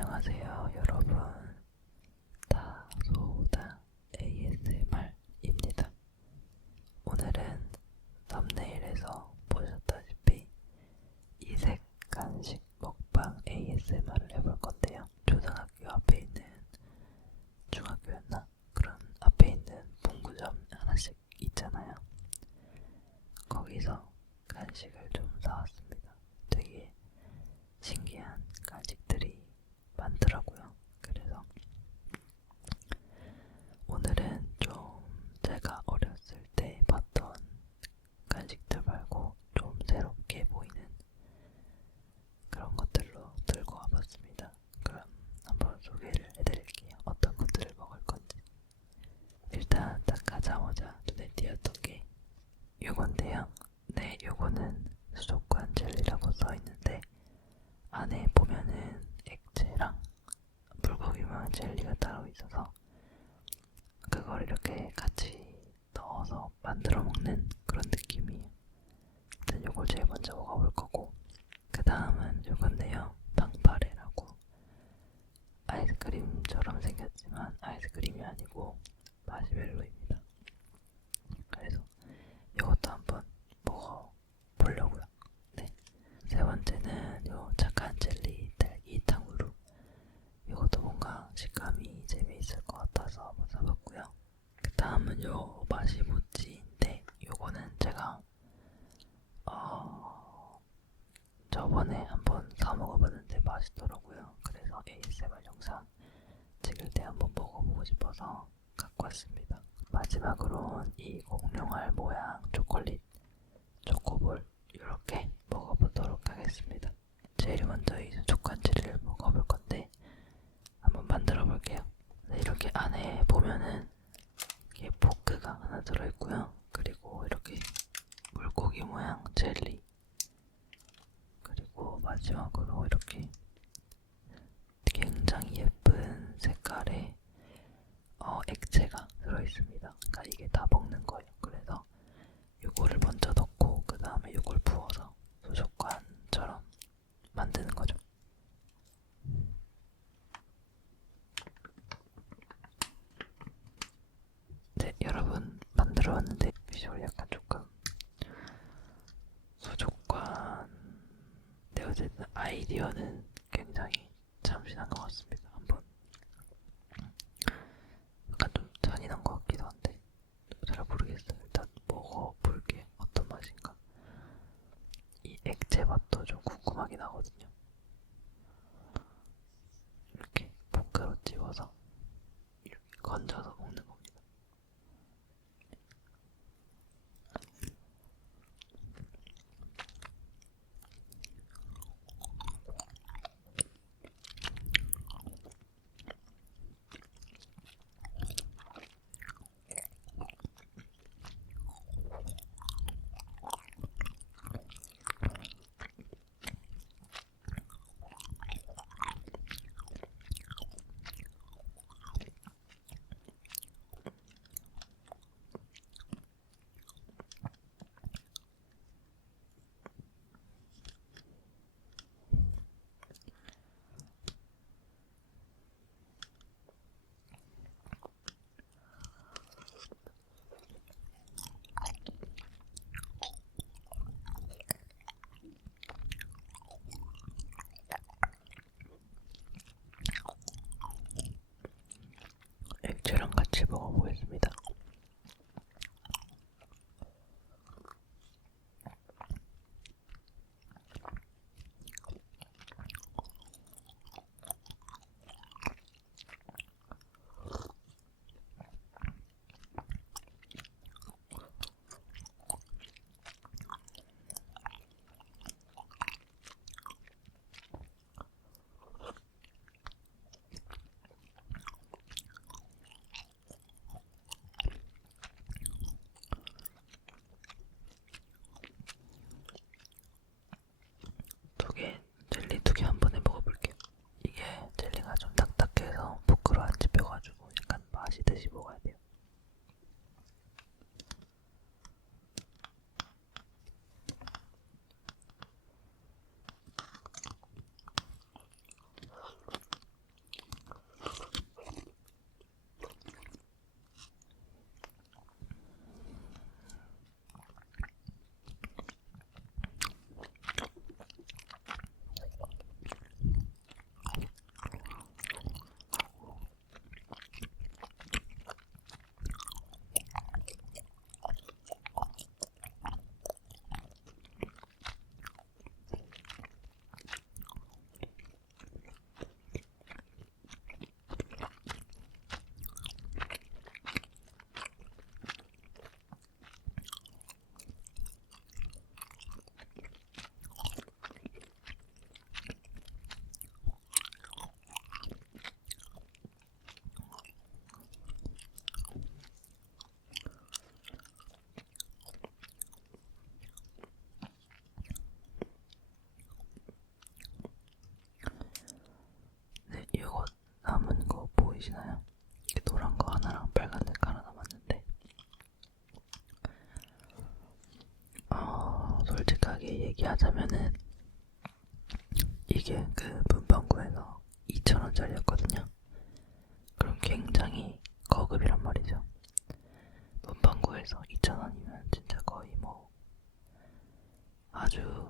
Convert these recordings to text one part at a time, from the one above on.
안녕하세요, 여러분. 다소다 ASMR입니다 해볼 건데요. 초등학교 앞에 있는 중학교였나? 그런 앞에 있는 문구점 하나씩 있잖아요. 거기서 간식을 좀 사왔습니다. 되게 신기한 간식들이 많더라고요. 그래서 오늘은 좀 제가 어렸을 때 봤던 간식들 말고 좀 새롭게 보이는 그런 것들로 들고 와봤습니다. 그럼 한번 소개를 해드릴게요. 어떤 것들을 먹을 건지. 일단 딱 가자마자 눈에 띄었던 게 요건데요. 네, 요거는 수족관 젤리라고 써있는데 안에 보면은 액체랑 물고기 모양 젤리가 따로 있어서 그걸 이렇게 같이 넣어서 만들어 먹는 그런 느낌이에요. 일단 요걸 제일 먼저 먹어볼 거고 그 다음은 요건데요. 방파레라고 아이스크림처럼 생겼지만 아이스크림이 아니고 마시멜로입니다. 그래서 이것도 한번 먹어보려고요. 네. 세 번째는 요 착한 젤리 딸기 탕후루. 이것도 뭔가 식감이 재미있을 것 같아서 한번 사봤고요. 그 다음은 요 마시모찌인데 요거는 제가 어 저번에 한번 사 먹어봤는데 맛있더라고요. 그래서 ASMR 영상 찍을 때 한번 먹어보고 싶어서 갖고 왔습니다. 마지막으로는 이 공룡알 모양 초콜릿 초코볼 이렇게 먹어보도록 하겠습니다. 제일 먼저 이 촉간지를 먹어볼 건데 한번 만들어 볼게요. 네, 이렇게 안에 보면은 이게 포크가 하나 들어있고요. 그리고 이렇게 물고기 모양 젤리 그리고 마지막으로 이렇게 굉장히 예쁜 색깔의 어, 액체가 들어있습니다. 그러니까 이게 다 먹는 거예요. 그래서 요거를 먼저 넣고 그 다음에 요걸 부어서 수족관처럼 만드는 거죠. 네, 여러분 만들어 왔는데 비주얼이 약간 조금 수족관 네, 어쨌든 아이디어는 굉장히 참신한 것 같습니다. 한번 약간 좀 잔인한 것 같기도 한데 잘 모르겠어요. 일단 먹어볼게 어떤 맛인가. 이 액체 맛도 좀 궁금하긴 하거든요. 이렇게 포크로 집어서 이렇게 건져서 솔직하게 얘기하자면은 이게 그 문방구에서 2,000원짜리였거든요. 그럼 굉장히 거급이란 말이죠. 문방구에서 2,000원이면 진짜 거의 뭐 아주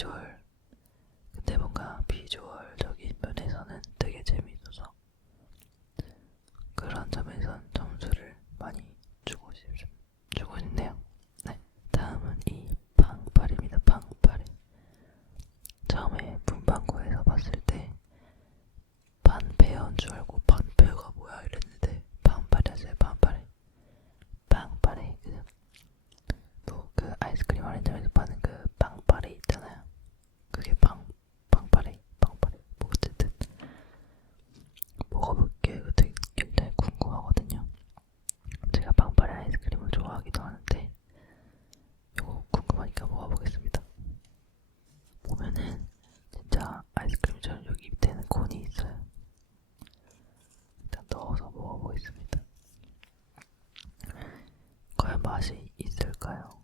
sure. lifestyle.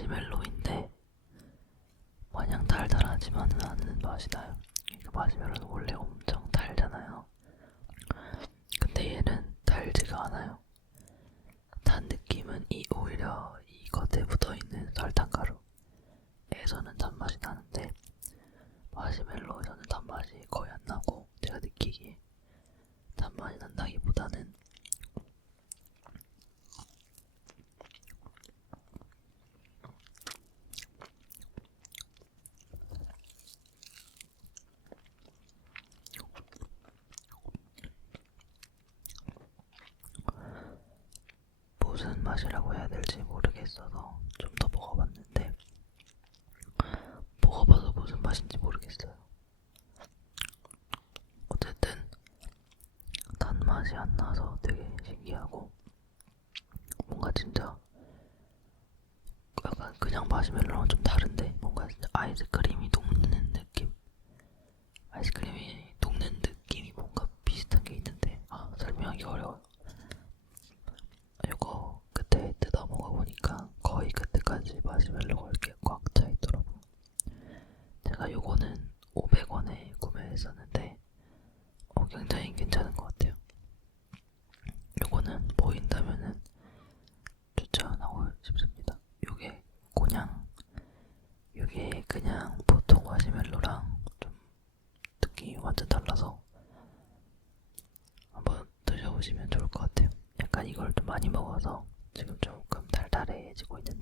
마시멜로인데 마냥 달달하지만은 않은 맛이 나요. 마시멜로는 원래 엄청 달잖아요. 근데 얘는 달지가 않아요. 무슨 맛이라고 해야 될지 모르겠어서 좀 더 먹어봤는데 먹어봐도 무슨 맛인지 모르겠어요. 어쨌든 단맛이 안 나서 되게 신기하고 뭔가 진짜 약간 그냥 마시멜로랑 좀 다른데 뭔가 진짜 아이스크림이 녹는 느낌 아이스크림이 녹는 느낌이 뭔가 비슷한 게 있는데 아 설명하기 어려워요 이거 그때 뜯어 먹어보니까 거의 그때까지 마시멜로가 이렇게 꽉 차 있더라고요 제가 요거는 500원에 구매 했었는데 어, 굉장히 괜찮은 것 같아요 요거는 보인다면은 추천하고 싶습니다 요게 그냥 요게 그냥 보통 마시멜로랑 좀 느낌이 완전 달라서 한번 드셔보시면 좋을 것 같아요. 약간 이걸 좀 많이 먹어서 지금 조금 달달해지고 있는데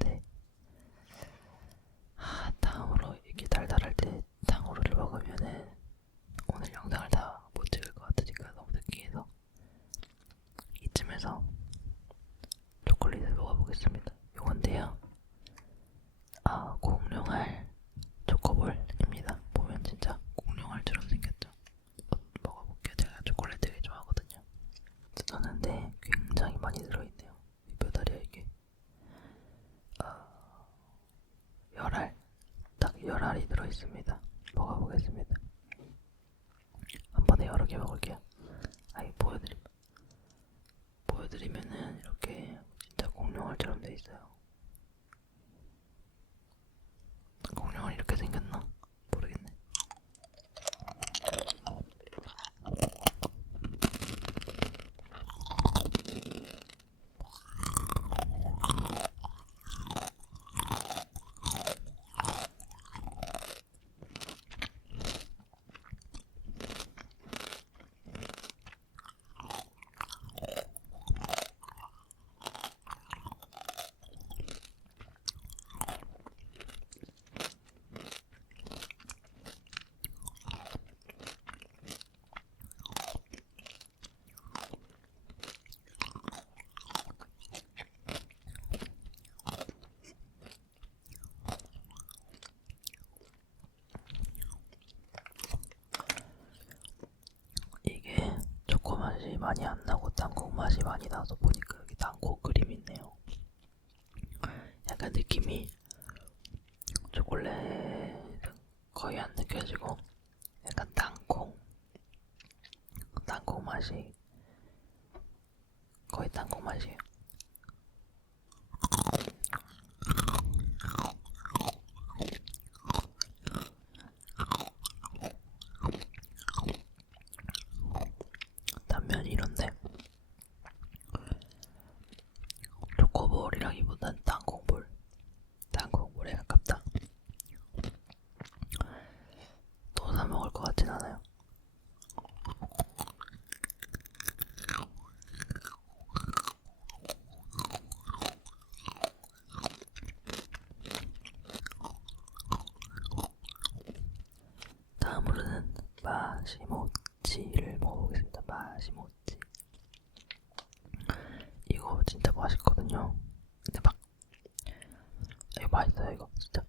많이 안 나고 땅콩 맛이 많이 나서 보니까 여기 땅콩 그림 있네요. 약간 느낌이 초콜릿은 거의 안 느껴지고 약간 땅콩 땅콩 맛이 거의 땅콩 맛이에요. 단면이 이런데 초코볼이라기보단 땅콩볼 땅콩볼에 가깝다 또 사 먹을 것 같진 않아요 다음으로는 마시모찌를 먹어보겠습니다. 마시모찌. 이거 진짜 맛있거든요. 근데 막 이거 맛있어요 이거 진짜.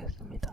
하겠습니다.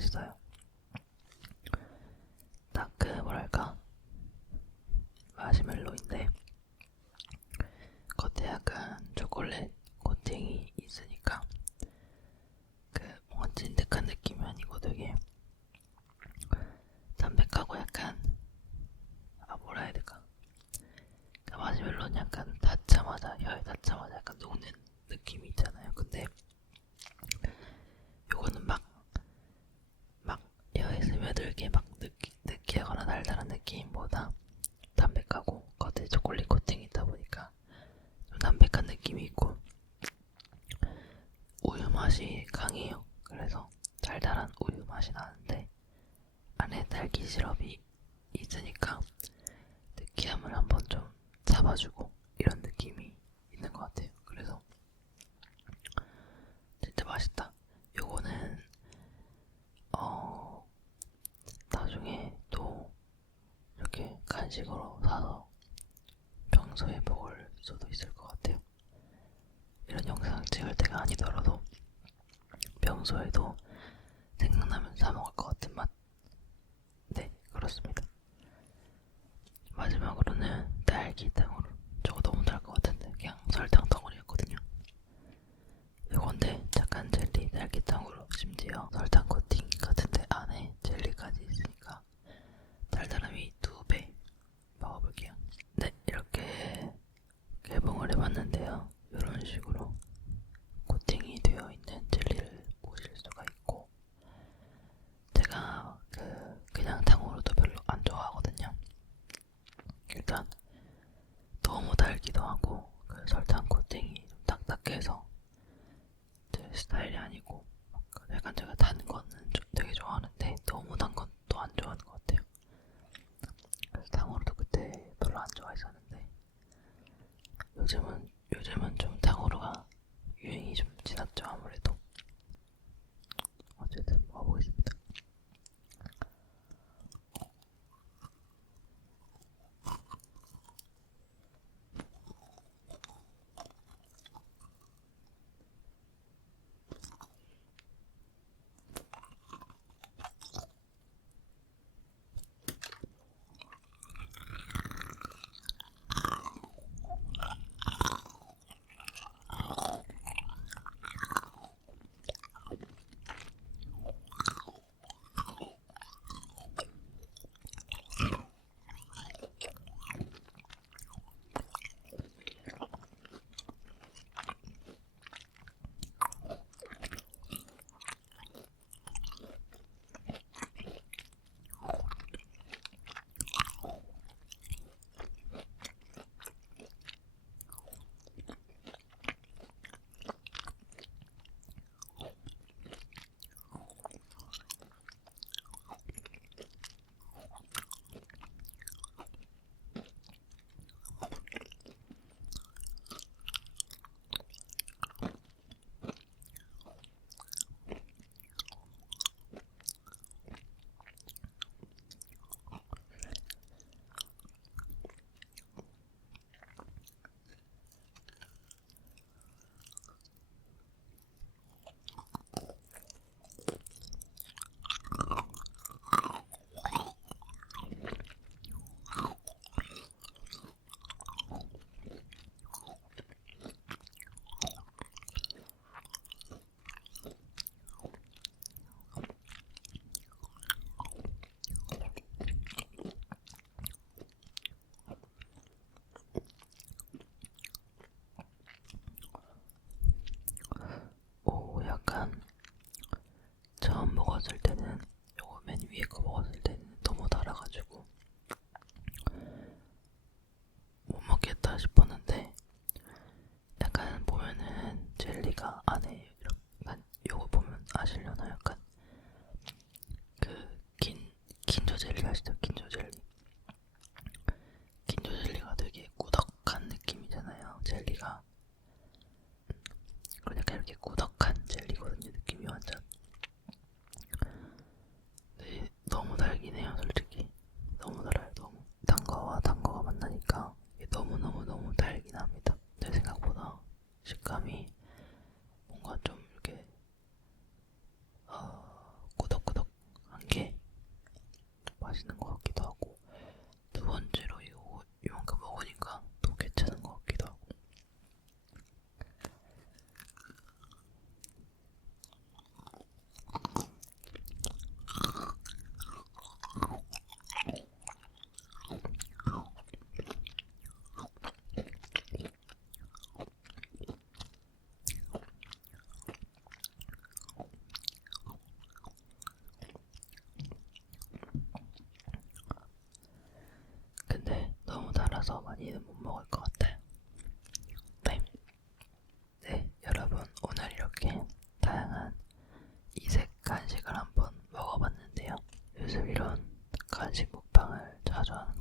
맛있어요. 간식으로 사서 평소에 먹을 수도 있을 것 같아요. 이런 영상 찍을 때가 아니더라도 평소에도 생각나면 사먹을 것 같은 맛. 네, 그렇습니다. 마지막으로는 딸기탕으로. 저거 너무 잘것 같은데 그냥 설탕 덩어리였거든요. 요건데 잠깐 젤리 딸기탕으로 심지어 설탕 제가 안에 많아서 많이는 못 먹을 것 같아요. 네. 네, 여러분, 오늘 이렇게 다양한 이색 간식을 한번 먹어봤는데요. 요즘 이런 간식 먹방을 자주 하는